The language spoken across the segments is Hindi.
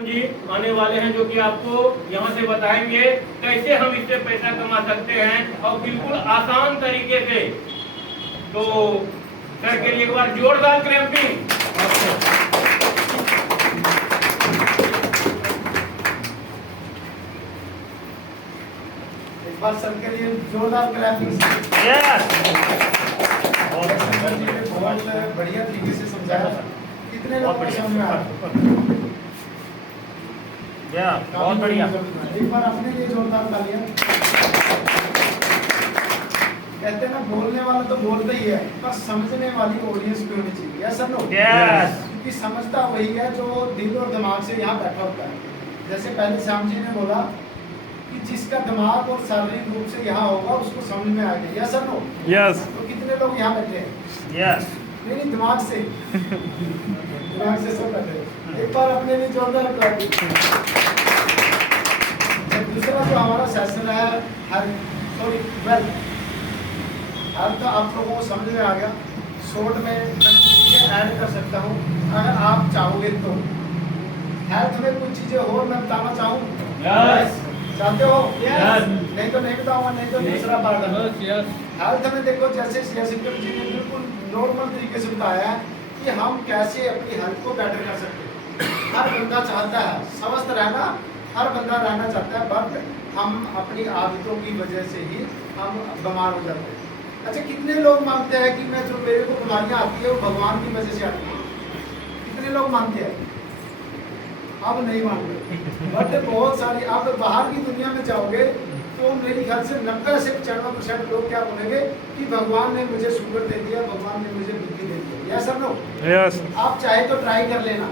जी आने वाले हैं जो कि आपको यहाँ से बताएंगे कैसे हम इससे पैसा कमा सकते हैं और बिल्कुल आसान तरीके से। तो सर के लिए एक बार जोरदार क्लैपिंग। एक बार सर के लिए जोरदार क्लैपिंग। बहुत बढ़िया तरीके से समझाया। कितने लोग को समझ में आया? बहुत बढ़िया। एक बार अपने लिए जोरदार तालियां। कहते हैं ना, बोलने वाला तो बोलता ही है, पर समझने वाली ऑडियंस भी होनी चाहिए। यस और नो? क्योंकि समझता वही है जो दिल और दिमाग से यहाँ बैठा होता है। जैसे पहले श्याम जी ने बोला कि जिसका दिमाग और शारीरिक रूप से यहाँ होगा उसको समझ में आएगा। यस और नो? यस। तो कितने लोग यहाँ बैठे हैं? यस। नहीं, दिमाग से दिमाग से सब बैठे हैं। एक बार अपने लिए जोरदार क्लैपिंग। दूसरा जो हमारा सेशन है तो आप लोगों को समझ में आ गया। शॉर्ट में ऐड कर सकता हूँ अगर आप चाहोगे तो। हेल्थ में कुछ चीजें और मैं बताना चाहूँ? चाहते हो? नहीं तो नहीं बताऊंगा, नहीं तो दूसरा पार्ट। हेल्थ में देखो, जैसे जयशंकर जी ने बिल्कुल नॉर्मल तरीके से बताया है कि हम कैसे अपनी हेल्थ को बेटर कर सकते हैं। हर बंदा चाहता है स्वस्थ रहना, हर बंदा रहना चाहता है, बट हम अपनी आदतों की वजह से ही हम बीमार हो जाते हैं। अच्छा, कितने लोग मानते हैं कि मैं जो मेरे को बीमारियां आती है वो भगवान की वजह से आती है? कितने लोग मानते हैं? अब नहीं मानते, बट बहुत सारी। आप बाहर की दुनिया में जाओगे तो मेरे ख्याल से 90 से 95% लोग क्या बोलेंगे कि भगवान ने मुझे शुगर दे दिया, भगवान ने मुझे बुद्धि दे दिया। यस और नो? यस। आप चाहे तो ट्राई कर लेना।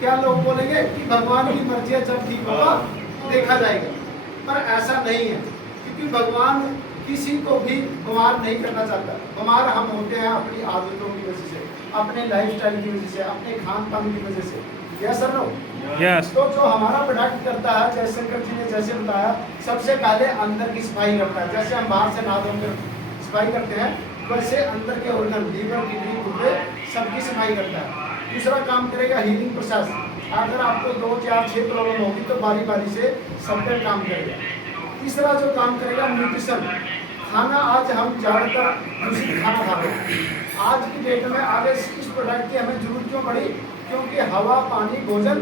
क्या लोग बोलेंगे कि भगवान की मर्जी है, जब ठीक होगा देखा जाएगा। पर ऐसा नहीं है, क्योंकि भगवान किसी को भी बीमार नहीं करना चाहता। बीमार हम होते हैं अपनी आदतों की वजह से, अपने लाइफस्टाइल की वजह से, अपने खान पान की वजह से। यस और नो? यस। तो जो हमारा प्रोडक्ट करता है, जयशंकर जी ने जैसे बताया, सबसे पहले अंदर की सफाई करता है। जैसे हम बाहर से नहा धोकर सफाई करते हैं, वैसे अंदर के ऑर्गन, लीवर, किडनी, गुर्दे सबकी सफाई करता है। दूसरा काम करेगा हीलिंग प्रोसेस। अगर आपको 2, 4, 6 प्रॉब्लम होगी तो बारी बारी से सब पे काम करेगा। तीसरा जो काम करेगा न्यूट्रिशन। खाना आज हम ज़्यादातर दूषित खाना खा रहे हैं। आज की डेट में आगे इस प्रोडक्ट की हमें जरूरत क्यों पड़ी? क्योंकि हवा, पानी, भोजन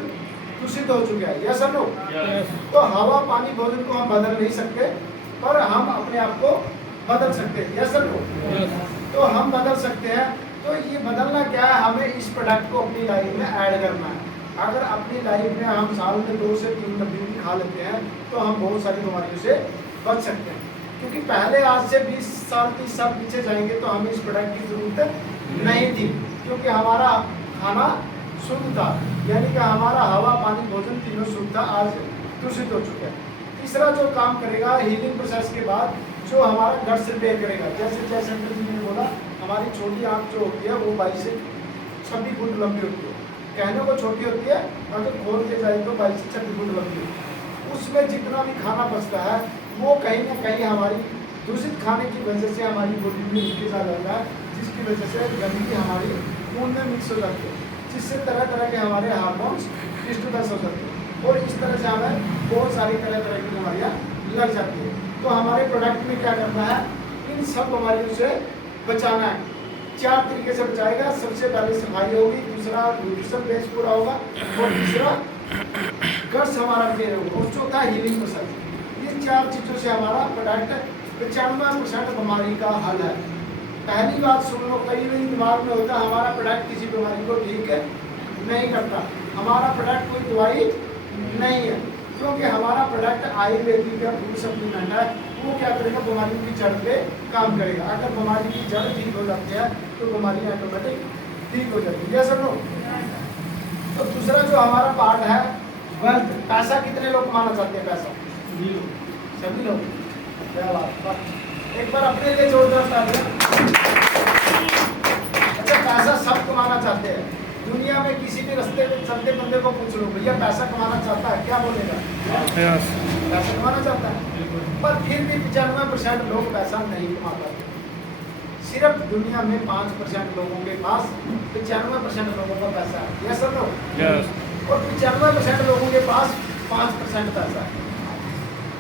दूषित हो चुका है। यस और नो? तो हवा, पानी, भोजन को हम बदल नहीं सकते, पर हम अपने आप को बदल सकते हैं। यस और नो? तो हम बदल सकते हैं। तो ये बदलना क्या है? हमें इस प्रोडक्ट को अपनी लाइफ में ऐड करना है। अगर अपनी लाइफ में हम साल में 2 से 3 डब्बी भी खा लेते हैं तो हम बहुत सारी बीमारियों से बच सकते हैं। क्योंकि पहले आज से 20 साल 30 साल पीछे जाएंगे तो हमें इस प्रोडक्ट की जरूरत नहीं थी, क्योंकि हमारा खाना शुद्ध था, यानी कि हमारा हवा, पानी, भोजन तीनों शुद्ध था। आज दूषित हो चुका है। तीसरा जो काम करेगा हीलिंग प्रोसेस के बाद, जो हमारा गट्स रिपेयर करेगा। जैसे जयशंकर जी ने बोला, हमारी छोटी आँख जो होती है वो 22 से 26 फुट लंबी होती है। कहने को छोटी होती है, अगर खोल के जाए तो 22 से 26 फुट लंबी होती है। उसमें जितना भी खाना बचता है वो कहीं ना कहीं हमारी दूषित खाने की वजह से हमारी बॉडी में लीकेज आ जाता है, जिसकी वजह से गंदगी हमारी खून में मिक्स हो जाती है, जिससे तरह तरह के हमारे हार्मोन्स डिस्टर्बेंस हो जाते हैं और इस तरह से हमें बहुत सारी तरह तरह की बीमारियाँ लग जाती है। तो हमारे प्रोडक्ट में क्या करना है? इन सब बीमारियों से बचाना है। 4 तरीके से बचाएगा। सबसे पहले सफाई होगी, दूसरा न्यूट्रिशन बेस पूरा होगा, और तीसरा गट्स हमारा क्लियर होगा, और चौथा हीलिंग प्रोसेस। ये 4 चीज़ों से हमारा प्रोडक्ट 95% बीमारी का हल है। पहली बात सुन लो, कई लोग दिमाग में होता है हमारा प्रोडक्ट किसी बीमारी को ठीक नहीं करता। हमारा प्रोडक्ट कोई दवाई नहीं है, क्योंकि हमारा प्रोडक्ट आयुर्वेदिक या फूड सप्लीमेंट है। वो क्या करेगा? बीमारियों की जड़ पे काम करेगा। अगर बीमारी की जड़ ठीक हो जाती है तो बीमारी ऑटोमेटिक ठीक हो जाती है। यस और नो? तो दूसरा जो हमारा पार्ट है वेल्थ। पैसा कितने लोग कमाना चाहते हैं? पैसा सभी लोग। क्या बात, एक बार अपने लिए जोरदार तालियां। अच्छा, पैसा सब कमाना चाहते हैं। दुनिया में किसी भी रास्ते में चलते बंदे को पूछ लो, भैया पैसा कमाना चाहता है, क्या बोलेगा? पैसा कमाना चाहता है। पर फिर भी 95% लोग पैसा नहीं कमा पाते। सिर्फ दुनिया में 5% लोगों के पास 95% लोगों का पैसा है। यस और नो? और 95% लोगों के पास 5% पैसा है।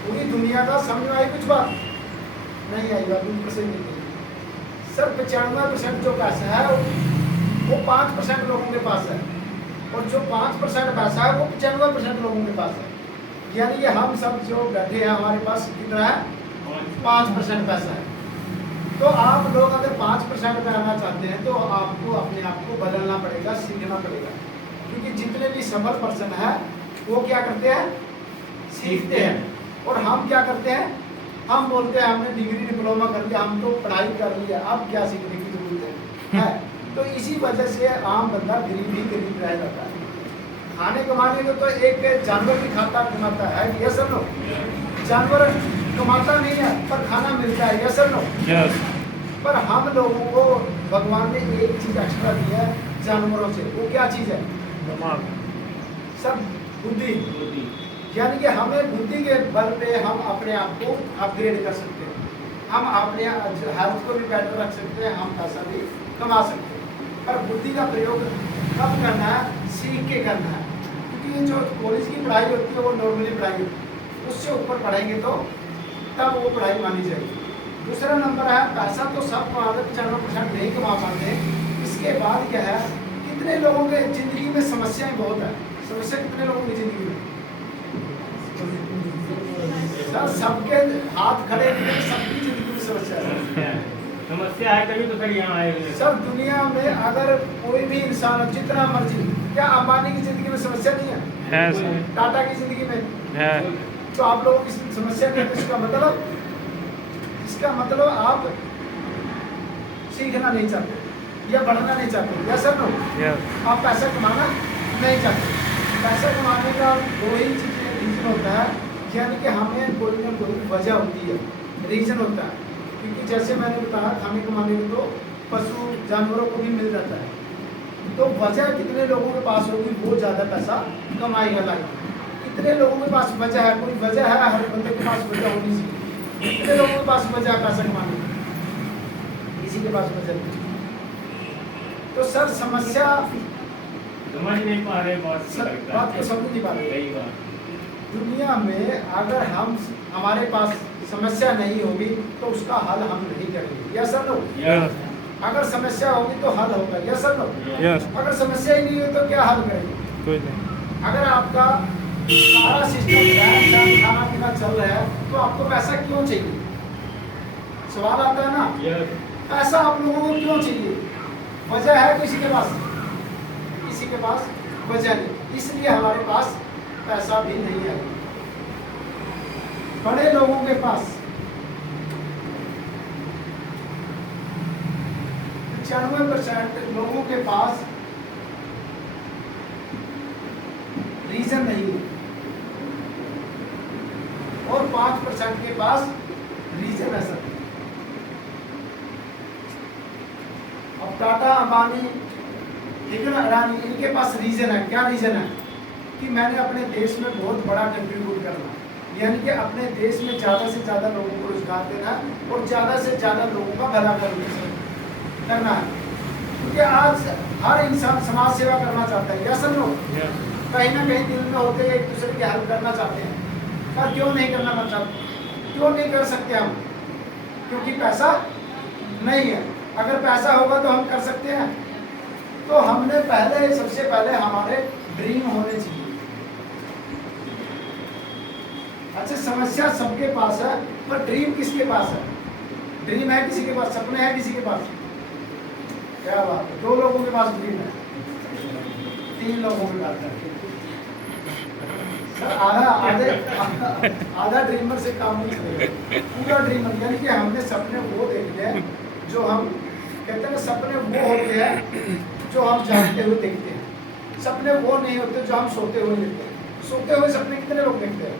पूरी दुनिया का समझ में आई कुछ बात? नहीं आई बात, बिल्कुल सही नहीं आई। सर 95% जो पैसा है वो 5% लोगों के पास है, और जो 5% पैसा है वो 95% लोगों के पास है। यानी कि हम सब जो बैठे हैं हमारे पास कितना है? 5% पैसा है। तो आप लोग अगर 5% पे आना चाहते हैं तो आपको अपने आप को बदलना पड़ेगा, सीखना पड़ेगा। क्योंकि जितने भी सफल पर्सन है वो क्या करते हैं? सीखते हैं। और हम क्या करते हैं? हम बोलते हैं हमने डिग्री डिप्लोमा कर लिया, हम तो पढ़ाई कर लिया, अब क्या सीखने की जरूरत है? तो इसी वजह से आम बंदा गरीब ही गरीब रह जाता है। खाने कमाने को तो एक जानवर भी खाता कमाता है, यस और नो? जानवर कमाता नहीं है पर खाना मिलता है, यस और नो? पर हम लोगों को भगवान ने एक चीज एक्स्ट्रा दी है जानवरों से, वो क्या चीज है? सब बुद्धि। यानी कि हमें बुद्धि के बल पे हम अपने आप को अपग्रेड कर सकते हैं, हम अपने हेल्थ को भी बेटर रख सकते हैं, हम पैसा भी कमा सकते हैं। पर बुद्धि का प्रयोग कब करना है? सीख के करना है। क्योंकि जो कॉलेज की पढ़ाई होती है वो नॉर्मली पढ़ाई होती है, उससे ऊपर पढ़ेंगे तो तब वो पढ़ाई मानी जाएगी। दूसरा नंबर है पैसा तो सब कमाते, 95% नहीं कमा पाते। इसके बाद क्या है? कितने लोगों के जिंदगी में समस्याएं बहुत है। समस्या कितने लोगों की जिंदगी में? सर सबके हाथ खड़े हैं, सबकी जिंदगी में समस्या है। समस्या है तभी तो सर यहाँ आए हुए हैं। सब दुनिया में अगर कोई भी इंसान हो जितना मर्जी, क्या अंबानी की जिंदगी में समस्या नहीं है? टाटा की जिंदगी में है। तो आप लोगों की समस्या नहीं है। इसका मतलब आप सीखना नहीं चाहते या बढ़ना नहीं चाहते, या सर नो? आप पैसा कमाना नहीं चाहते। पैसा कमाने का दो ही चीजें रीजन होता है, यानी कि हमें कोई ना कोई वजह होती है, रीजन होता है। क्योंकि जैसे मैंने बताया खाने कमाने में तो पशु जानवरों को भी मिल जाता है। तो वजह कितने लोगों के पास होगी वो ज़्यादा पैसा कमाएगा लाइफ। कितने लोगों के पास वजह है? कोई वजह है, हर बंदे के पास वजह होनी चाहिए। कितने लोगों के पास वजह है पैसा कमाने की? किसी के पास वजह नहीं। तो सर समस्या समझ नहीं पा रहे, बात को समझ नहीं पा रहे। सही बात। दुनिया में अगर हम हमारे पास समस्या नहीं होगी तो उसका हल हम नहीं करेंगे, यस सर नो? अगर समस्या होगी तो हल होगा, यस सर नो? अगर समस्या ही नहीं हो तो क्या हल करेंगे? कोई नहीं। अगर आपका सारा सिस्टम खाना पीना चल रहा है तो आपको पैसा क्यों चाहिए? सवाल आता है ना। पैसा आप लोगों को क्यों चाहिए? वजह है किसी के पास? किसी के पास वजह नहीं, इसलिए हमारे पास पैसा भी नहीं है। बड़े लोगों के पास 95% लोगों के पास रीजन नहीं है और 5% के पास रीजन है सर। अब टाटा, अंबानी, लेकिन अडानी, इनके पास रीजन है। क्या रीजन है? कि मैंने अपने देश में बहुत बड़ा कंट्रीब्यूट करना, यानी कि अपने देश में ज़्यादा से ज़्यादा लोगों को रोजगार देना और ज़्यादा से ज़्यादा लोगों का भला करना है। क्योंकि आज हर इंसान समाज सेवा करना चाहता है, या सर नो? कहीं ना कहीं दिल में होते एक दूसरे की हेल्प करना चाहते हैं, पर क्यों नहीं करना चाहते? क्यों नहीं कर सकते हम? क्योंकि पैसा नहीं है। अगर पैसा होगा तो हम कर सकते हैं। तो हमने सबसे पहले हमारे ड्रीम होने चाहिए। अच्छा, समस्या सबके पास है पर ड्रीम किसके पास है? ड्रीम है किसी के पास, सपने हैं किसी के पास? क्या बात है, 2 लोगों के पास ड्रीम है, 3 लोगों के पास है। सर आधा ड्रीमर से काम नहीं चलेगा, पूरा ड्रीमर। यानी कि हमने सपने वो देखते हैं जो हम कहते हैं, सपने वो होते हैं जो हम जानते हुए देखते हैं। सपने वो नहीं होते जो हम सोते हुए देखते हैं। सोते हुए सपने कितने लोग देखते हैं?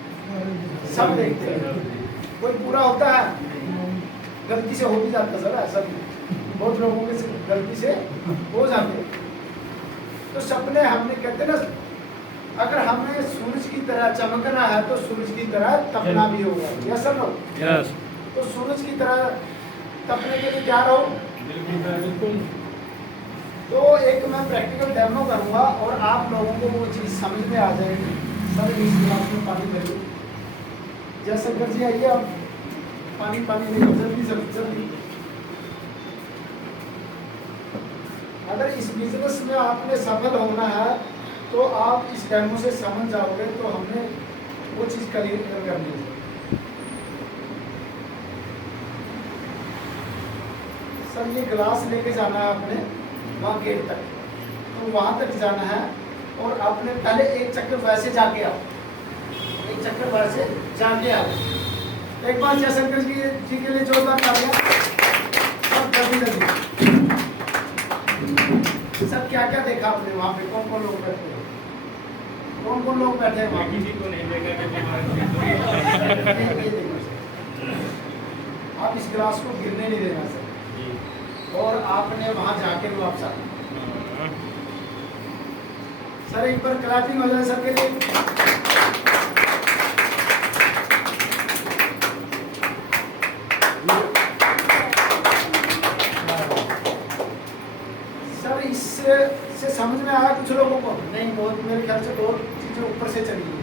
सब देखते हैं। कोई पूरा होता है? गलती से हो भी जाता है सर, ऐसा नहीं, बहुत लोगों के गलती से हो जाते हैं। तो सपने हमने कहते हैं ना, अगर हमें सूरज की तरह चमकना है तो सूरज की तरह तपना भी होगा, यस सर नो? तो सूरज की तरह तपने के लिए तैयार हो। तो एक मैं प्रैक्टिकल डेमो करूँगा और आप लोगों को वो चीज़ समझ में आ जाएगी। सर इस गिलास में पानी भरिए। जयशंकर जी आइए, आप पानी नहीं, जल्दी जल्दी। अगर इस बिजनेस में आपने सफल होना है तो आप इस डेमो से समझ जाओगे, तो हमने वो चीज़ क्लियर करनी है। सर ये गिलास लेके जाना है आपने वहाँ गेट तक, तो वहाँ तक जाना है और आपने पहले एक चक्कर वैसे जाके आओ, एक चक्कर वैसे जाके आओ। एक बार जयशंकर जी के लिए जोरदार तालियां। सब जल्दी सब क्या क्या देखा आपने वहाँ पे? कौन कौन लोग बैठे हैं? कौन कौन लोग बैठे हैं वहाँ? किसी को नहीं देखा। ये देखो सर, आप इस गिलास को गिरने नहीं देना सर, और आपने वहाँ जाके वापस आना। सर एक बार क्लैपिंग हो जाए सर के लिए। सर इससे समझ में आया कुछ लोगों को? नहीं, बहुत मेरे ख्याल से बहुत चीज़ें ऊपर से चली गई।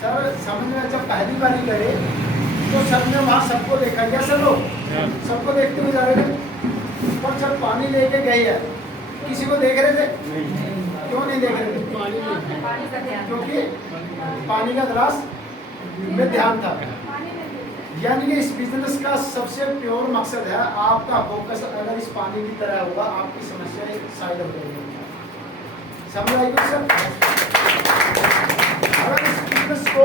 सर समझ में जब पहली बारी करे तो सर ने वहाँ सबको देखा, क्या सर लोग सबको देखते हुए जा रहे थे, पर जब पानी लेके गई है किसी को देख रहे थे? क्यों नहीं देख रहे थे? क्योंकि पानी का गिलास में ध्यान था। यानी कि इस बिजनेस का सबसे प्योर मकसद है आपका फोकस अगर इस पानी की तरह होगा, आपकी समस्या साइड हो जाएगी। समझ आई कुछ सर? अगर इस बिजनेस को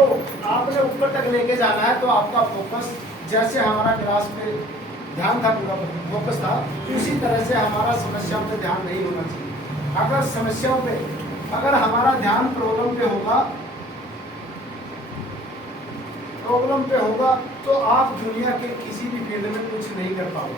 आपने ऊपर तक लेके जाना है तो आपका फोकस, जैसे हमारा गिलास पे ध्यान था, पूरा फोकस था, उसी तरह से हमारा समस्याओं पे ध्यान नहीं होना चाहिए। अगर समस्याओं पे, अगर हमारा ध्यान प्रॉब्लम पे होगा तो आप दुनिया के किसी भी फील्ड में कुछ नहीं कर पाओगे।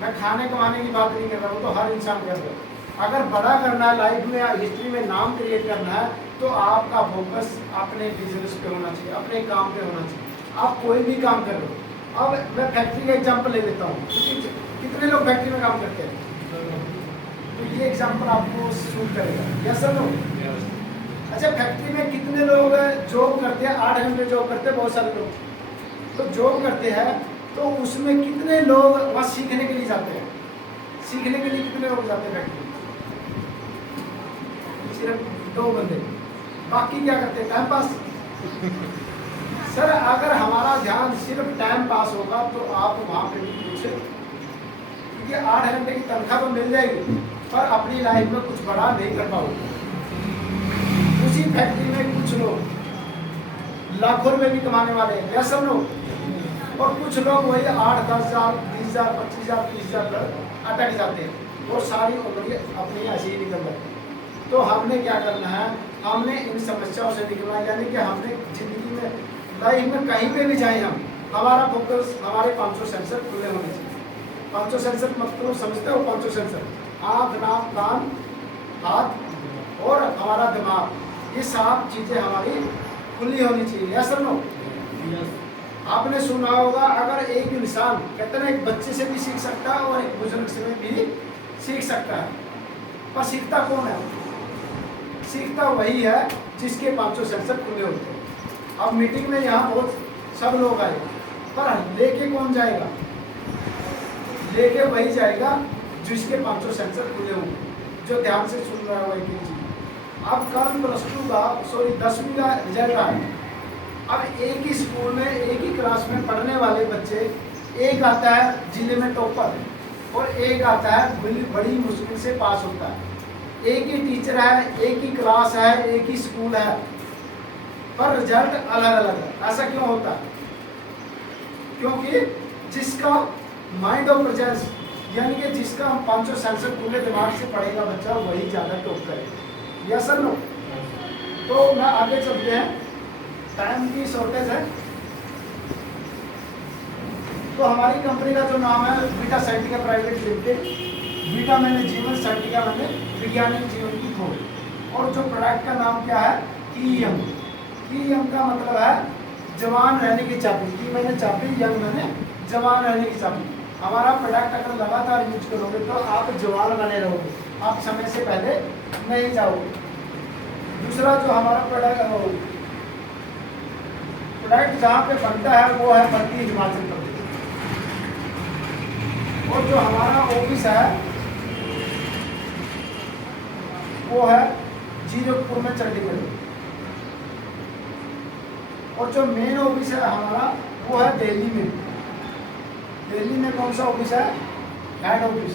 मैं खाने कमाने की बात नहीं कर रहा हूँ, तो हर इंसान कर रहा है। अगर बड़ा करना है लाइफ में या हिस्ट्री में नाम क्रिएट करना है तो आपका फोकस अपने बिजनेस पे होना चाहिए, अपने काम पे होना चाहिए। आप कोई भी काम कर रहे हो। अब मैं फैक्ट्री का एग्जाम्पल ले लेता हूँ। कितने लोग फैक्ट्री में काम करते हैं? तो ये एग्जाम्पल आपको सूट करेगा, यस सर नो? अच्छा, फैक्ट्री में कितने लोग जॉब करते हैं? 8 घंटे जॉब करते हैं बहुत सारे लोग। तो जॉब करते हैं तो उसमें कितने लोग वहाँ सीखने के लिए जाते हैं? सीखने के लिए कितने लोग जाते हैं फैक्ट्री? सिर्फ 2 बंदे, बाकी क्या करते हैं? Time pass. सर अगर हमारा ध्यान सिर्फ टाइम पास होगा तो आप वहाँ पे भी पूछे, क्योंकि 8 घंटे की तनख्वाह तो मिल जाएगी पर अपनी लाइफ में कुछ बड़ा नहीं कर पाओगे। उसी फैक्ट्री में कुछ लोग लाखों रुपए भी कमाने वाले हैं, क्या सब लोग? और कुछ लोग वही 8-10 हज़ार, 20 हज़ार, 25 हज़ार, 30 हज़ार पर अटक जाते हैं और सारी उम्र अपनी ऐसे ही निकल जाती है। तो हमने क्या करना है? हमने इन समस्याओं से निकलना है। यानी कि हमने जिंदगी में, लाइफ में कहीं पे भी जाए हम, हमारा फोकस, हमारे 500 सेंसर खुले होने चाहिए। 500 सेंसर मतलब समझते हो? 500 सेंसर, आँख, नाक, कान, हाथ और हमारा दिमाग, ये 7 चीज़ें हमारी खुली होनी चाहिए, यस सर नो? आपने सुना होगा अगर एक इंसान, कहते हैं एक बच्चे से भी सीख सकता है और एक बुजुर्ग से भी सीख सकता है, पर सीखता कौन है? सीखता वही है जिसके 500 सेंसर खुले होते हैं। अब मीटिंग में यहाँ बहुत सब लोग आए, पर लेके कौन जाएगा? लेके वही जाएगा जिसके 500 सेंसर खुले होंगे, जो ध्यान से सुन रहा है वही चीज। अब कल +2 का 10वीं का रिजल्ट आया। अब एक ही स्कूल में, एक ही क्लास में पढ़ने वाले बच्चे, एक आता है जिले में टॉपर और एक आता है बड़ी मुश्किल से पास होता है। एक ही टीचर है, एक ही क्लास है, एक ही स्कूल है, पर रिजल्ट अलग अलग है। ऐसा क्यों होता है? क्योंकि जिसका माइंड ऑफ प्रेजेंस, यानी कि जिसका 500 सेंसर खुले दिमाग से पढ़ेगा बच्चा, वही ज़्यादा टॉप करेगा, यस सर नो? तो मैं आगे चलते हैं, टाइम की शॉर्टेज है। तो हमारी कंपनी का जो नाम है बीटा साइंटिका प्राइवेट लिमिटेड। बीटा मैंने जीवन, साइंटिका मैंने वैज्ञानिक जीवन की खोज, और जो प्रोडक्ट का नाम क्या है? कीएम। कीएम का मतलब है जवान रहने की चाबी। की मैंने चाबी, यंग मैंने जवान रहने की चाबी। हमारा प्रोडक्ट अगर लगातार यूज करोगे तो आप जवान बने रहोगे, आप समय से पहले नहीं जाओगे। दूसरा जो हमारा प्रोडक्ट जहाँ पे बनता है वो है बनती हिमाचल प्रदेश, और जो हमारा ऑफिस है वो है जीरकपुर में चंडीगढ़, और जो मेन ऑफिस है हमारा वो है दिल्ली में। दिल्ली में कौन सा ऑफिस है? Head office.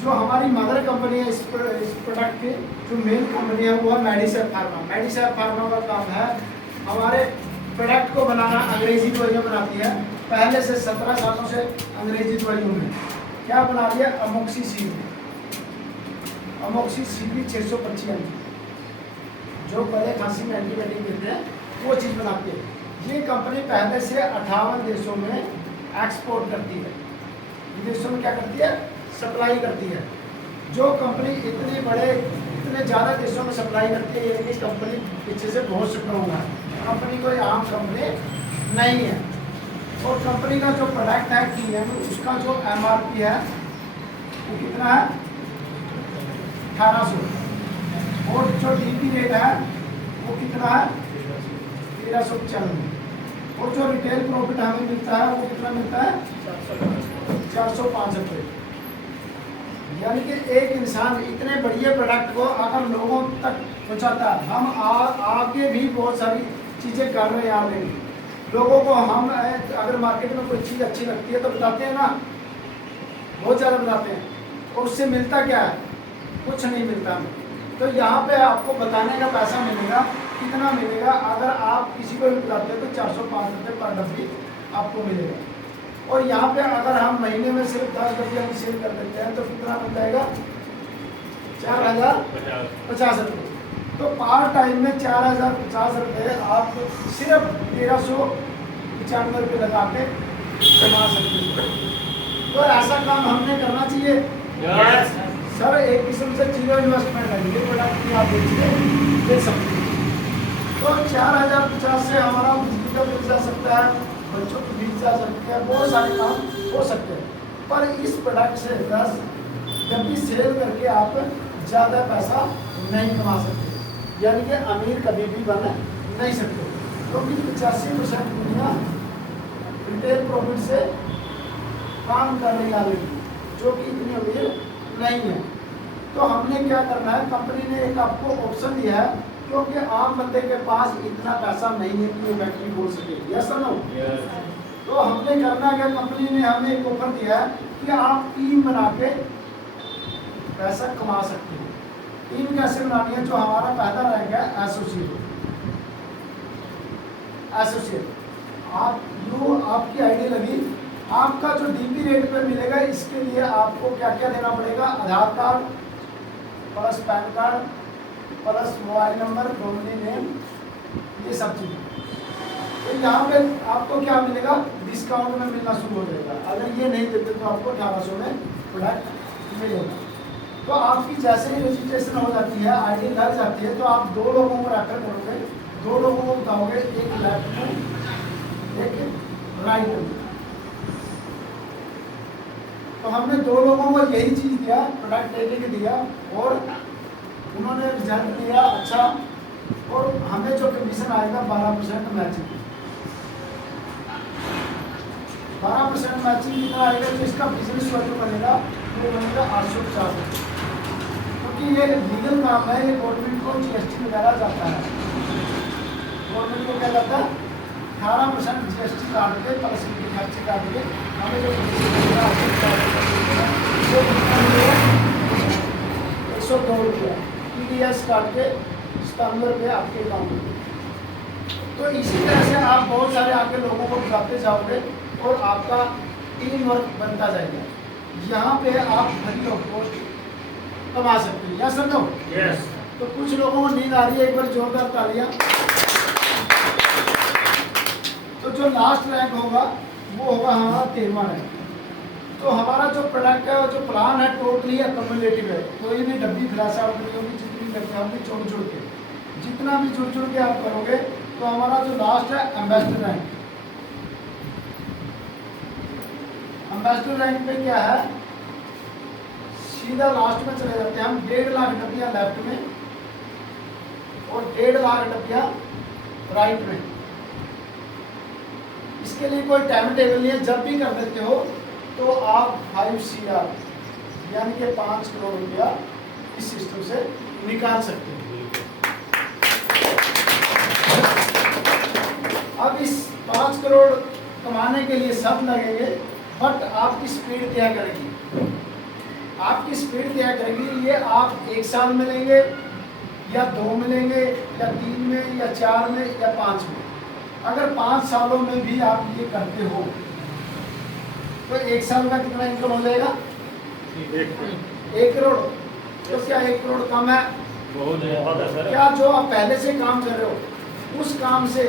जो हमारी मदर कंपनी है इस प्रोडक्ट की, जो मेन कंपनी है वो है मेडिसेप फार्मा। मेडिसेप फार्मा का काम है हमारे प्रोडक्ट को बनाना, अंग्रेजी दवाइयाँ बनाती है। पहले से 17 सालों से अंग्रेजी दवाइयों में क्या बना दिया? अमोक्सिसिलिन, अमोक्सिसिलिन 625, जो गले खांसी में एंटीबायोटिक देते हैं वो चीज़ बनाती है। ये कंपनी पहले से 58 देशों में एक्सपोर्ट करती है, विदेशों में क्या करती है? सप्लाई करती है। जो कंपनी इतने ज़्यादा देशों में सप्लाई करती है, ये कंपनी पीछे से बहुत स्ट्रॉन्ग है। कंपनी कोई आम कंपनी नहीं है। और कंपनी का जो प्रोडक्ट है TM, उसका जो MRP है वो कितना है? 1800, और जो DP रेट है वो कितना है? 1395, और जो रिटेल प्रॉफिट हमें मिलता है वो कितना मिलता है? 405 रुपये। यानी कि एक इंसान इतने बढ़िया प्रोडक्ट को अगर लोगों तक पहुंचाता है, हम आगे भी बहुत सारी चीज़ें कर रहे हैं ऑलरेडी। लोगों को हम अगर मार्केट में कोई चीज़ अच्छी लगती है तो बताते हैं ना, बहुत ज़्यादा बताते हैं, और उससे मिलता क्या है? कुछ नहीं मिलता हमें। तो यहाँ पे आपको बताने का पैसा मिलेगा, कितना मिलेगा? अगर आप किसी को भी बताते हैं तो 405 रुपये पर डब्बी आपको मिलेगा। और यहाँ पे अगर हम महीने में सिर्फ 10 डब्बियाँ भी सेल कर देते हैं तो कितना मिल जाएगा? 4050 रुपये। तो पार्ट टाइम में 4050 रुपये आप सिर्फ 1395 रुपये लगा के कमा सकते हैं। तो ऐसा काम हमने करना चाहिए। सर एक किस्म से जीरो इन्वेस्टमेंट है, ये प्रोडक्ट भी आप बेच सकते हैं। तो 4050 से हमारा बिजली का बिल जा सकता है, बच्चों की फीस जा सकती है, बहुत सारे काम हो सकते हैं। पर इस प्रोडक्ट से 10 जब भी सेल करके आप ज़्यादा पैसा नहीं कमा सकते, यानी कि अमीर कभी भी बन नहीं सकते, क्योंकि 85% दुनिया रिटेल प्रॉफिट से काम कर रही है, जो कि इतनी अमीर नहीं है। तो हमने क्या करना है? कंपनी ने एक आपको ऑप्शन दिया है, क्योंकि आम बंदे के पास इतना पैसा नहीं है कि वो फैक्ट्री खोल सके। यस और नो? तो हमने करना क्या? कंपनी ने हमें एक ऑफर दिया है कि आप टीम बना के पैसा कमा सकते हैं। टीम कैसे बनानी है? जो हमारा पहला रैंक है एसोसिएट, आप जो आपकी आईडी लगी, आपका जो DP रेट पे मिलेगा, इसके लिए आपको क्या क्या देना पड़ेगा? Aadhaar card plus PAN card plus mobile number, nominee name, ये सब चीज़। तो यहाँ पे आपको क्या मिलेगा? डिस्काउंट में मिलना शुरू हो जाएगा। अगर ये नहीं देते तो आपको 1800 में प्रोडक्ट मिलेगा। तो आपकी जैसे ही रजिस्ट्रेशन हो जाती है, आईडी लग जाती है, तो आप 2 लोगों को रेफर करोगे, 2 लोगों को बताओगे, एक लेफ्ट में एक राइट में। तो हमने 2 लोगों को यही चीज़ दिया, प्रोडक्ट लेने के दिया, और उन्होंने रिजल्ट दिया अच्छा, और हमें जो कमीशन आएगा 12% मैचिंग। 12% मैचिंग कितना आएगा? तो इसका बिजनेस वैल्यू बनेगा, वो बनेगा 850, क्योंकि ये लीगल काम है। ये गवर्नमेंट को GST वगैरह जाता है, गवर्नमेंट को क्या जाता है? 18% GST काट के प्लस इनके खर्चे काट के हमें जो 102 रुपया TDS काट के 97 रुपये आपके अकाउंट में। तो इसी तरह से आप बहुत सारे आके लोगों को बताते जाओगे और आपका टीम वर्क बनता जाएगा। यहाँ पे आप फ्री ऑफ कॉस्ट कमा सकते हैं। या समझो? यस। तो कुछ लोगों को नींद आ रही है, एक बार जोरदार तालियां। तो जो लास्ट रैंक होगा वो होगा हमारा 13वां रैंक। तो हमारा जो प्रोडक्ट है, जो प्लान है, टोटली अकोमोडेटिव है। कोई भी डब्बी फ्लैश आउट नहीं होगी, जितनी डब्बियाँ होंगी जुड़ के, जितना भी जुड़ के आप करोगे, तो हमारा जो लास्ट है एम्बेसडर रैंक। एम्बेसडर रैंक पे क्या है, सीधा लास्ट में चले जाते हैं हम। 1.5 लाख रुपया लेफ्ट में और 1.5 लाख रुपया राइट में। इसके लिए कोई टाइम टेबल नहीं है, जब भी कर देते हो तो आप 5 CR यानी कि 5 करोड़ रुपया इस सिस्टम से निकाल सकते हैं। अब इस 5 करोड़ कमाने के लिए सब लगेंगे, बट आपकी स्पीड क्या करेगी, आपकी स्पीड क्या करेगी, ये आप 1 साल में लेंगे या 2 में लेंगे या 3 में या 4 में या 5 में। अगर 5 सालों में भी आप ये करते हो तो 1 साल का कितना इनकम हो जाएगा, 1 करोड़। तो क्या 1 करोड़ कम है? बहुत है सर। क्या जो आप पहले से काम कर रहे हो उस काम से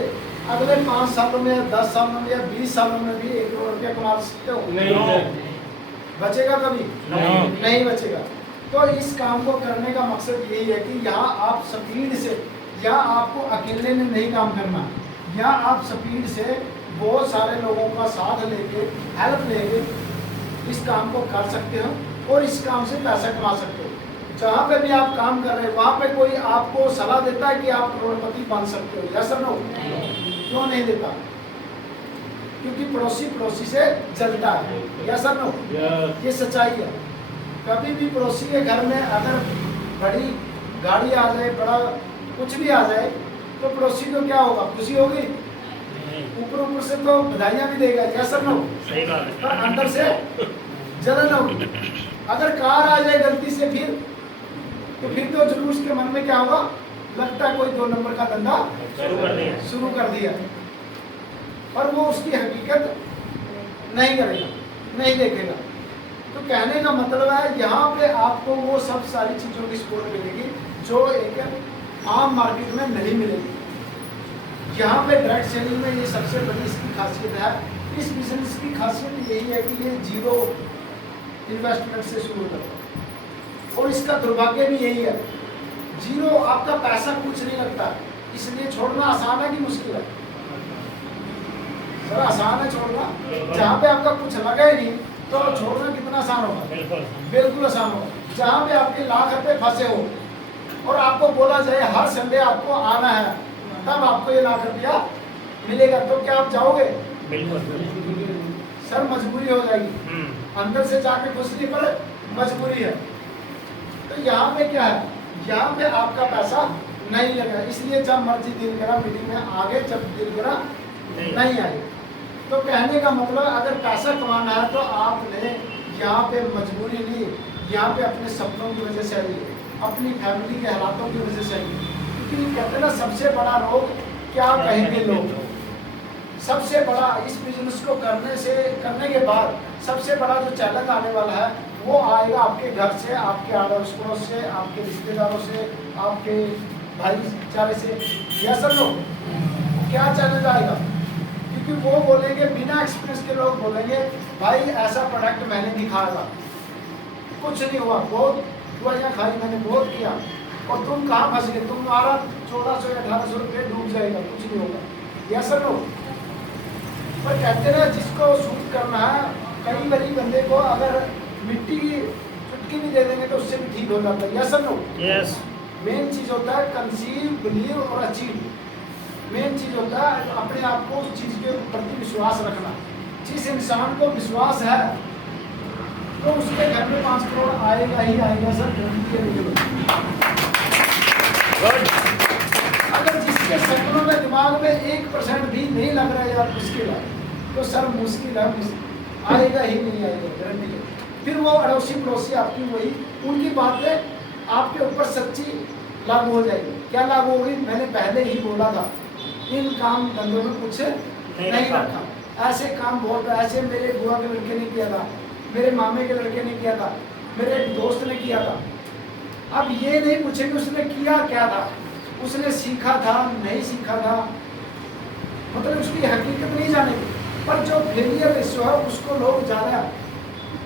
अगले 5 सालों में या 10 सालों में या 20 सालों में भी 1 करोड़ रुपया कमा सकते हो? नहीं। बचेगा कभी? नहीं बचेगा। तो इस काम को करने का मकसद यही है कि यहाँ आप स्पीड से, यहाँ आपको अकेले में नहीं काम करना, यहाँ आप स्पीड से बहुत सारे लोगों का साथ लेके, हेल्प लेके इस काम को कर सकते हो और इस काम से पैसा कमा सकते हो। जहाँ पे भी आप काम कर रहे हैं वहाँ पे कोई आपको सलाह देता है कि आप करोड़पति बन सकते हो, यस और नो? क्यों नहीं देता? क्योंकि पड़ोसी पड़ोसी से जलता है, यस और नो? ये सच्चाई है। कभी भी पड़ोसी के घर में अगर बड़ी गाड़ी आ जाए, बड़ा कुछ भी आ जाए, तो पड़ोसी को क्या होगा, खुशी होगी? ऊपर ऊपर से तो बधाइयाँ भी देगा, यस और नो? सही बात है। पर अंदर से जलन होगी। अगर कार आ जाए गलती से तो फिर तो जरूर उसके मन में क्या होगा, लगता है कोई 2 नंबर का धंधा शुरू कर दिया। पर वो उसकी हकीकत नहीं करेगा, नहीं देखेगा। तो कहने का मतलब है यहाँ पे आपको वो सब सारी चीज़ों की सपोर्ट मिलेगी जो एक आम मार्केट में नहीं मिलेगी। यहाँ पे डायरेक्ट सेलिंग में ये सबसे बड़ी इसकी खासियत है। इस बिजनेस की खासियत यही है कि ये 0 इन्वेस्टमेंट से शुरू होता है और इसका दुर्भाग्य भी यही है, 0 आपका पैसा कुछ नहीं लगता। इसलिए छोड़ना आसान है कि मुश्किल है? सर आसान है छोड़ना। जहाँ पे आपका कुछ लगा ही नहीं तो छोड़ना कितना आसान होगा? बिल्कुल आसान होगा। जहाँ पे आपके लाख रुपए फंसे हो और आपको बोला जाए हर संडे आपको आना है, तब आपको ये लाख रुपया मिलेगा, तो क्या आप जाओगे? सर मजबूरी हो जाएगी, अंदर से जाके कुछ नहीं, पर मजबूरी है। तो यहाँ पे क्या है, यहाँ पे आपका पैसा नहीं लगा। इसलिए जब मर्जी दिल करा मीटिंग में आगे, जब दिल करा नहीं आए। तो कहने का मतलब अगर पैसा कमाना है तो आपने यहाँ पे मजबूरी ली, यहाँ पे अपने सपनों की वजह से आई, अपनी फैमिली के हालातों की वजह से आई। क्योंकि कहते हैं ना सबसे बड़ा रोग क्या कहेंगे लोग। सबसे बड़ा इस बिजनेस को करने के बाद सबसे बड़ा जो चैलेंज आने वाला है वो आएगा आपके घर से, आपके आड़ोस पड़ोस से, आपके रिश्तेदारों से, आपके भाईचारे से। या सब लोग क्या चैलेंज आएगा? क्योंकि वो बोलेंगे, बिना एक्सपीरियंस के लोग बोलेंगे भाई ऐसा प्रोडक्ट मैंने दिखाया था, कुछ नहीं हुआ, बहुत दवाइयाँ खाई मैंने, बहुत किया, और तुम कहाँ फंस गए, तुम्हारा 1400 या 1800 रुपये डूब जाएगा, कुछ नहीं होगा। या सब लोग पर कहते हैं जिसको शूट करना है, कई बारी बंदे को अगर मिट्टी की चुटकी भी दे देंगे तो उससे भी ठीक हो जाता है। Yes no? यस। मेन चीज होता है कंसीव, बिलीव और अचीव। मेन चीज होता है अपने आप को उस चीज के प्रति विश्वास रखना। जिस इंसान को विश्वास है तो उसके घर में 5 करोड़ आएगा ही आएगा सर, अगर जिसके सपनों में दिमाग में 1% भी नहीं लग रहा है यार मुश्किल है, तो सर मुश्किल है, आएगा ही नहीं आएगा, गारंटी है। फिर वो अड़ोसी पड़ोसी आपकी वही उनकी बातें आपके ऊपर सच्ची लागू हो जाएगी। क्या लागू होगी? मैंने पहले ही बोला था, इन काम धंधों में कुछ नहीं रखा। ऐसे काम बहुत, ऐसे मेरे बुआ के लड़के ने किया था, मेरे मामे के लड़के ने किया था, मेरे दोस्त ने किया था। अब ये नहीं पूछेंगे उसने किया क्या था, उसने सीखा था नहीं सीखा था, मतलब उसकी हकीकत नहीं जानेगी। पर जो फेलियर रेशो है उसको लोग ज़्यादा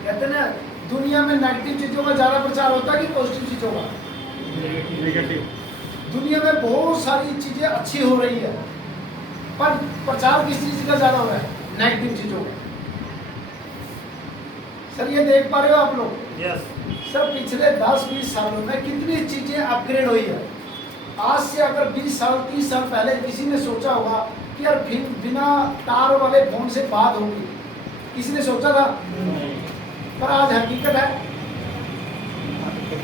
कहते हैं, दुनिया में नेगेटिव चीज़ों का ज़्यादा प्रचार होता है कि पॉजिटिव चीज़ों का? नेगेटिव। दुनिया में बहुत सारी चीज़ें अच्छी हो रही है, पर प्रचार किस चीज़ का ज़्यादा हो रहा है? नेगेटिव चीज़ों का। सर ये देख पा रहे हो आप लोग? यस सर पिछले 10-20 सालों में कितनी चीजें अपग्रेड हुई है। आज से अगर 20 साल 30 साल पहले किसी ने सोचा होगा कि यार बिना तार वाले फोन से बात होगी, किसी ने सोचा था? पर आज हकीकत है।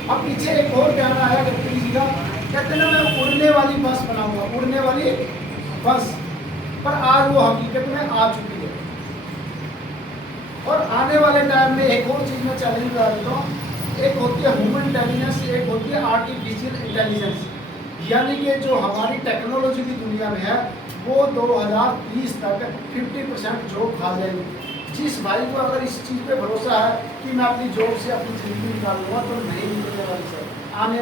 अब पीछे एक और ध्यान आया गडकरी जी का, कहते ना मैं उड़ने वाली बस बनाऊंगा, उड़ने वाली बस, पर आज वो हकीकत में आ चुकी है। और आने वाले टाइम में एक और चीज में चैलेंज कर देता हूँ, एक होती है ह्यूमन इंटेलिजेंस, एक होती है आर्टिफिशियल इंटेलिजेंस। यानी कि जो हमारी टेक्नोलॉजी की दुनिया में है वो 2030 तक 50% जॉब खा जाएगी। जिस भाई को अगर इस चीज़ पे भरोसा है कि मैं अपनी जॉब से अपनी ज़िंदगी निकाल लूँगा तो नहीं निकलने वाली सर। आने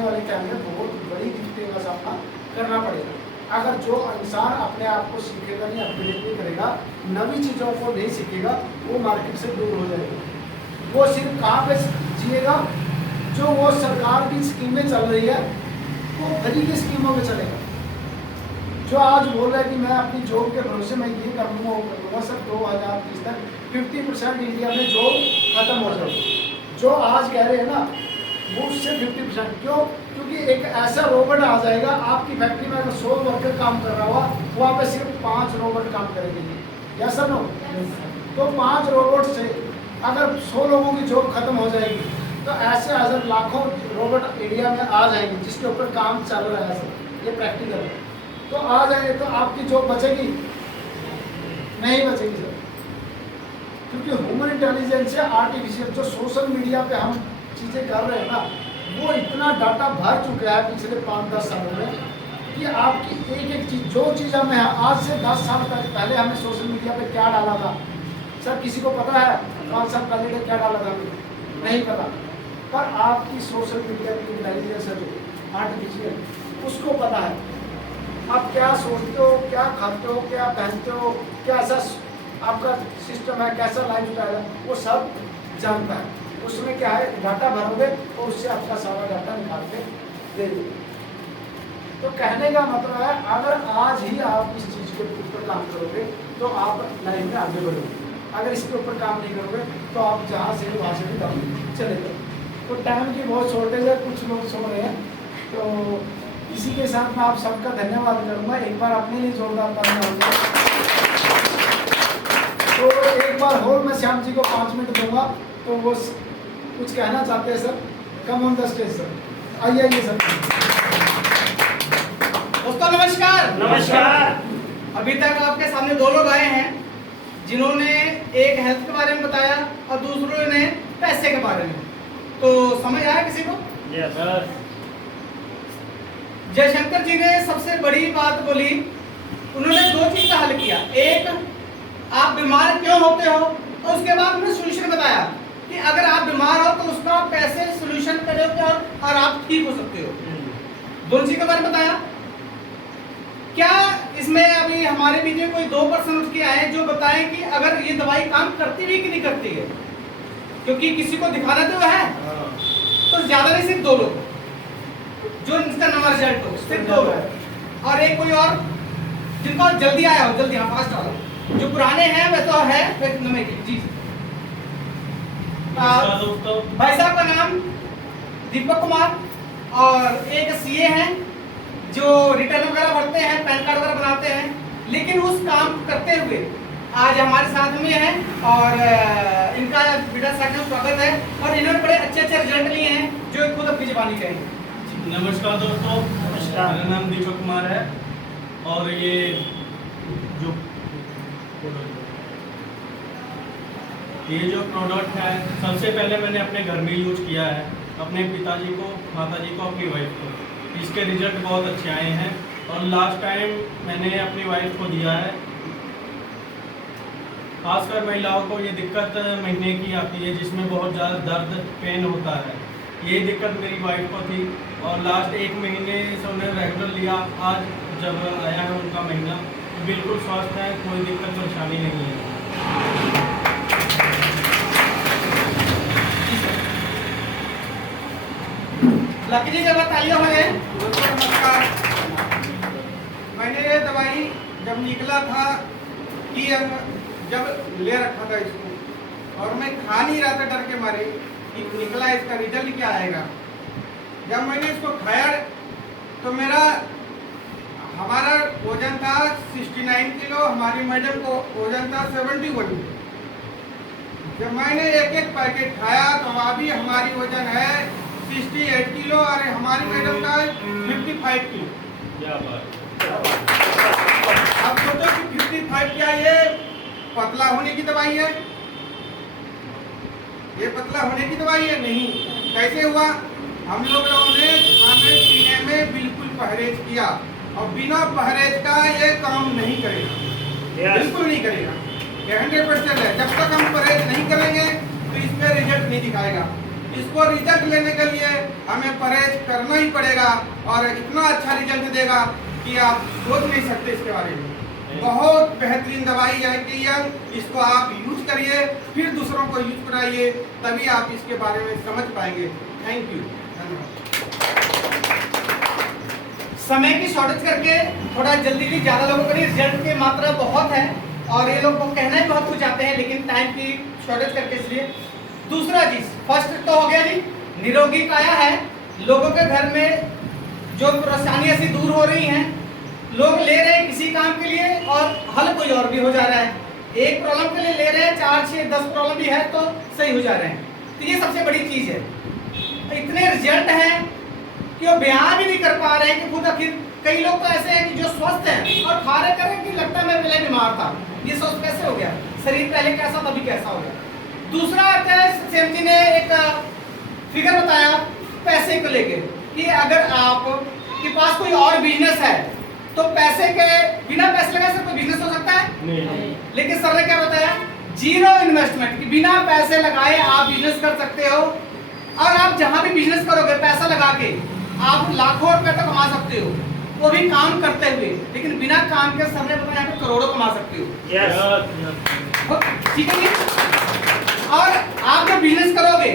वाले टाइम में बहुत बड़ी दिक्कतें का सामना करना पड़ेगा। अगर जो इंसान अपने आप को सीखेगा नहीं, अपग्रेड नहीं करेगा, नवी चीज़ों को नहीं सीखेगा, वो मार्केट से दूर हो जाएगा। वो सिर्फ कहाँ पे जिएगा? जो वो सरकार की स्कीमें चल रही है वो फ्री की स्कीमों में चलेगा। जो आज बोल रहा है कि मैं अपनी जॉब के भरोसे में ये कर लूँगा वो कर लूँगा, सर 2030 तक 50% इंडिया में जॉब खत्म हो जाएगी। जो आज कह रहे हैं ना वो उससे 50%। क्यों? क्योंकि एक ऐसा रोबोट आ जाएगा, आपकी फैक्ट्री में अगर 100 वर्कर काम कर रहा हुआ, वहाँ पे सिर्फ 5 रोबोट काम करेंगे। या सर नो? तो 5 रोबोट से अगर 100 लोगों की जॉब खत्म हो जाएगी तो ऐसे हज़ार लाखों रोबोट इंडिया में आ जाएंगे जिसके ऊपर काम चल रहा है सर, ये प्रैक्टिकल है। तो आ जाएंगे तो आपकी जॉब बचेगी? नहीं बचेगी सर, क्योंकि ह्यूमन इंटेलिजेंस से आर्टिफिशियल जो सोशल मीडिया पे हम चीज़ें कर रहे हैं ना, वो इतना डाटा भर चुका है पिछले 5-10 सालों में कि आपकी एक चीज़, जो चीज़ हमें आज से 10 साल पहले हमने सोशल मीडिया पे क्या डाला था सर, किसी को पता है? 5 साल पहले क्या डाला था? नहीं पता। पर आपकी सोशल मीडिया की इंटेलिजेंस है जो आर्टिफिशियल, उसको पता है आप क्या सोचते हो, क्या खाते हो, क्या पहनते हो, क्या ऐसा आपका सिस्टम है, कैसा लाइफ स्टाइल है, वो सब जानता है। उसमें क्या है, डाटा भरोगे और उससे आपका सारा डाटा निकाल के दे देंगे। तो कहने का मतलब है अगर आज ही आप इस चीज़ के ऊपर काम करोगे तो आप लाइफ में आगे बढ़ोगे। अगर इसके ऊपर काम नहीं करोगे तो आप जहाँ से वहाँ से भी डाउन चले जाओगे। तो टाइम की बहुत शॉर्टेज है, कुछ लोग सो रहे हैं, तो इसी के साथ मैं आप सबका धन्यवाद करूँगा। एक बार अपने लिए जोरदार तालियां। तो एक बार और मैं श्याम जी को 5 मिनट दूंगा, तो वो कुछ कहना चाहते हैं sir. Come on the stage sir, आइए सर। दोस्तों नमस्कार। नमस्कार। अभी तक आपके सामने 2 लोग आए हैं जिन्होंने एक हेल्थ के बारे में बताया और दूसरों ने पैसे के बारे में। तो समझ आया किसी को? यस। जयशंकर जी ने सबसे बड़ी बात बोली, उन्होंने 2 चीज का हल किया। एक, आप बीमार क्यों होते हो, और उसके बाद उन्होंने सोल्यूशन बताया कि अगर आप बीमार हो तो उसका कैसे सोल्यूशन करोगे और आप ठीक हो सकते हो। दोनों चीज के बारे में बताया। क्या इसमें अभी हमारे बीच में कोई 2 पर्सन उठ के आए जो बताएं कि अगर ये दवाई काम करती भी कि नहीं करती है, क्योंकि किसी को दिखाना तो है, तो ज्यादा नहीं, सिर्फ 2 लोग जो इसका नंबर रिजल्ट हो, सिर्फ 2 लोग। और एक कोई और जिनको जल्दी आया हो, जल्दी, हाँ फास्ट वाला। जो पुराने हैं वे तो है, फिर नंबर जी। भाई साहब का नाम दीपक कुमार, और एक सीए हैं जो रिटर्न वगैरह भरते हैं, पैन कार्ड वगैरह बनाते हैं, लेकिन उस काम करते हुए आज हमारे साथ में है। और इनका बेटा साथ में स्वागत है, और इन्होंने बड़े अच्छे अच्छे रिजल्ट लिए हैं जो खुद अपनी जुबानी कहेंगे। नमस्कार दोस्तों, नमस्कार। मेरा नाम दीपक कुमार है, और ये जो प्रोडक्ट है सबसे पहले मैंने अपने घर में यूज किया है, अपने पिताजी को, माताजी को, अपनी वाइफ को। इसके रिजल्ट बहुत अच्छे आए हैं, और लास्ट टाइम मैंने अपनी वाइफ को दिया है। खासकर महिलाओं को ये दिक्कत महीने की आती है जिसमें बहुत ज़्यादा दर्द, पेन होता है। ये दिक्कत मेरी वाइफ को थी, और लास्ट 1 महीने से उन्हें रेगुलर लिया। आज जब आया है उनका महीना, तो बिल्कुल स्वस्थ है, कोई दिक्कत परेशानी नहीं है। लकी जी जब तालियां हो जाए। दोस्तों नमस्कार। मैंने ये दवाई जब निकला था कि जब ले रखा था इसको, और मैं खा नहीं रहा था डर के मारे कि निकला इसका रिजल्ट क्या आएगा। जब मैंने इसको खाया तो हमारा वजन था 69 किलो, हमारी मैडम को वजन था 71। जब मैंने एक एक पैकेट खाया तो अभी हमारी वजन है 68 किलो और हमारी मैडम का 55 किलो। अब सोचो कि 55 क्या ये पतला होने की दवाई है? ये पतला होने की दवाई है? नहीं। कैसे हुआ? हम लोगों ने खाने पीने में बिल्कुल परहेज किया और बिना परहेज का ये काम नहीं करेगा। बिल्कुल नहीं करेगा। ये 100% है। जब तक हम परहेज नहीं करेंगे तो इसमें रिजल्ट नहीं दिखाएगा। इसको रिजल्ट लेने के लिए हमें परहेज करना ही पड़ेगा और इतना अच्छा रिजल्ट देगा कि आप सोच नहीं सकते इसके बारे में। बहुत बेहतरीन दवाई है कि इसको आप यूज करिए, फिर दूसरों को यूज कराइए, तभी आप इसके बारे में समझ पाएंगे। Thank you. समय की शॉर्टेज करके थोड़ा जल्दी ज्यादा लोगों के लिए रिजल्ट की मात्रा बहुत है और ये लोग को कहना ही बहुत कुछ चाहते हैं, लेकिन टाइम की शॉर्टेज करके इसलिए। दूसरा चीज, फर्स्ट तो हो गया जी निरोगी काया है। लोगों के घर में जो परेशानियां ऐसी दूर हो रही हैं, लोग ले रहे हैं किसी काम के लिए और हल कोई और भी हो जा रहा है। एक प्रॉब्लम के लिए ले रहे हैं, 4, 6, 10 प्रॉब्लम भी है तो सही हो जा रहे हैं। तो ये सबसे बड़ी चीज है। इतने रिजल्ट हैं कि वो बयान भी नहीं कर पा रहे हैं कि खुद आखिर। कई लोग तो ऐसे हैं कि जो स्वस्थ हैं और खा रहे कर रहे हैं कि लगता है मैं पहले बीमार था। ये सोच कैसे हो गया? शरीर पहले कैसा था, अभी कैसा हो गया? दूसरा आता है, सेम जी ने एक फिगर बताया पैसे को लेके कि अगर आप के पास कोई और बिजनेस है तो पैसे के बिना पैसे लगाए कोई बिजनेस हो सकता है? नहीं। लेकिन सर ने क्या बताया? 0 इन्वेस्टमेंट, कि बिना पैसे लगाए आप बिजनेस कर सकते हो। और आप जहां भी बिजनेस करोगे पैसा लगा के आप लाखों रुपए तो कमा सकते हो, वो भी काम करते हुए। लेकिन बिना काम के सर ने बताया आप करोड़ों कमा सकते हो। ठीक है। और आप जब बिजनेस करोगे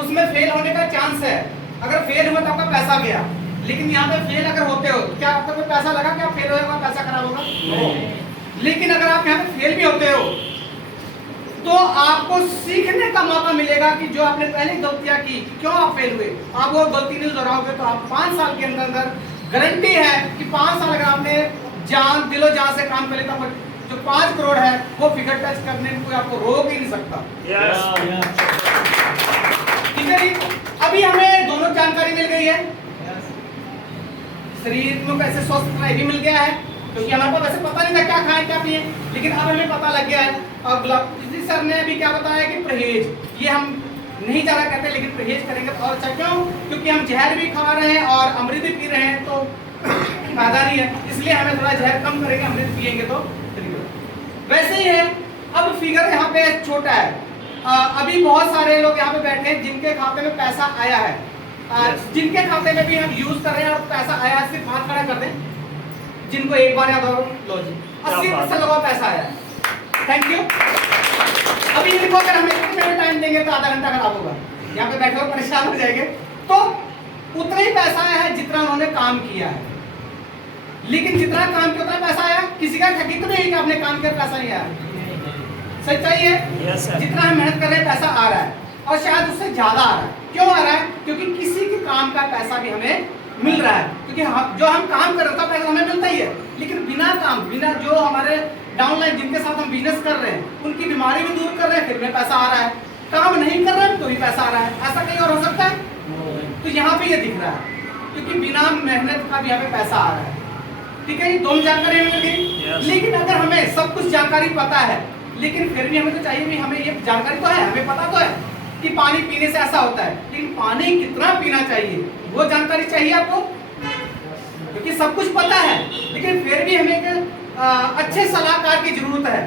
उसमें फेल होने का चांस है। अगर फेल हुआ तो आपका पैसा गया, लेकिन यहाँ पे फेल अगर होते हो क्या आपका कोई पैसा लगा? क्या फेल होगा पैसा खराब होगा? लेकिन अगर आप यहाँ पे फेल भी होते हो तो आपको सीखने का मौका मिलेगा कि जो आपने पहले गलतियां की, क्यों आप फेल हुए, आप वो गलती नहीं दोहराओगे तो आप 5 साल के अंदर गारंटी है कि 5 साल अगर आपने दिलो जान से काम कर लेता, जो 5 करोड़ है वो फिगर टच करने में कोई आपको रोक ही नहीं सकता। ठीक है जी। अभी हमें दोनों जानकारी मिल गई है, शरीर को कैसे स्वस्थ रखना ये भी मिल गया है, क्योंकि हमारे पास वैसे पता नहीं था क्या खाएं क्या पिए, लेकिन अब हमें पता लग गया है। और गुलाबजी सर ने अभी क्या बताया कि परहेज, ये हम नहीं ज्यादा करते लेकिन परहेज करेंगे तो और अच्छा। क्यों? क्योंकि हम जहर भी खा रहे हैं और अमृत भी पी रहे हैं तो फायदा नहीं है, इसलिए हमें थोड़ा जहर कम करेंगे, अमृत पिएंगे तो वैसे ही है। अब फिगर यहाँ पे छोटा है। अभी बहुत सारे लोग यहाँ पे बैठे हैं जिनके खाते में पैसा आया है, जिनके खाते में भी हम यूज कर रहे हैं और पैसा आया, सिर्फ हाथ खड़ा कर दें जिनको एक बार याद हो। लो जी 80% लोगों का पैसा आया। Thank you. अभी इनको अगर हमें कितने टाइम देंगे तो आधा घंटा खराब होगा, यहाँ पे बैठे हुए परेशान हो जाएंगे। तो उतना ही पैसा आया है जितना उन्होंने काम किया है, लेकिन जितना काम किया उतना पैसा आया। किसी का ठगी तो नहीं कि आपने काम किया पैसा नहीं आया। सच्चाई है जितना हम मेहनत कर रहे हैं पैसा आ रहा है और शायद उससे ज्यादा आ रहा है। क्यों आ रहा है? क्योंकि किसी के काम का पैसा भी हमें मिल रहा है, क्योंकि जो हम काम कर रहे हैं पैसा हमें मिलता ही है। लेकिन बिना काम, बिना जो हमारे डाउनलाइन जिनके साथ हम बिजनेस कर रहे हैं उनकी बीमारी भी दूर कर रहे हैं, फिर में पैसा आ रहा है। काम नहीं कर रहे हैं तो भी पैसा आ रहा है। ऐसा कहीं और हो सकता है? तो यहाँ पे ये दिख रहा है क्योंकि बिना मेहनत का भी यहाँ पे पैसा आ रहा है। ठीक है, ये दोनों जानकारी मिल गई। लेकिन अगर हमें सब कुछ जानकारी पता है, लेकिन फिर भी हमें तो चाहिए भी, हमें ये जानकारी तो है, हमें पता तो है कि पानी पीने से ऐसा होता है, लेकिन पानी कितना पीना चाहिए वो जानकारी चाहिए आपको, क्योंकि सब कुछ पता है लेकिन फिर भी हमें एक अच्छे सलाहकार की जरूरत है।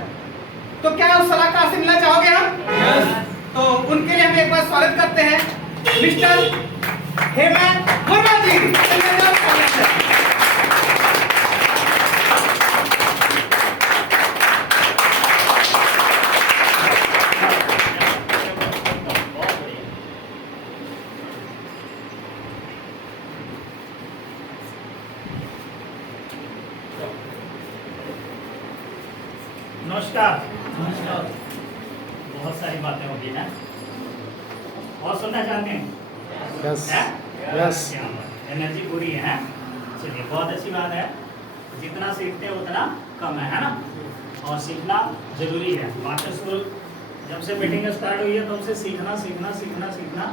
तो क्या उस सलाहकार से मिलना चाहोगे हम? तो उनके लिए हम एक बार स्वागत करते हैं मिस्टर हेमंत वर्मा जी। नमस्कार। बहुत सारी बातें होगी हैं। और सुनना चाहते हैं? यस हैं? यस क्या बात, एनर्जी पूरी है। चलिए बहुत अच्छी बात है। जितना सीखते हैं उतना कम है ना? और सीखना जरूरी है। वाटर स्कूल जब से मीटिंग स्टार्ट हुई है तब से सीखना सीखना सीखना सीखना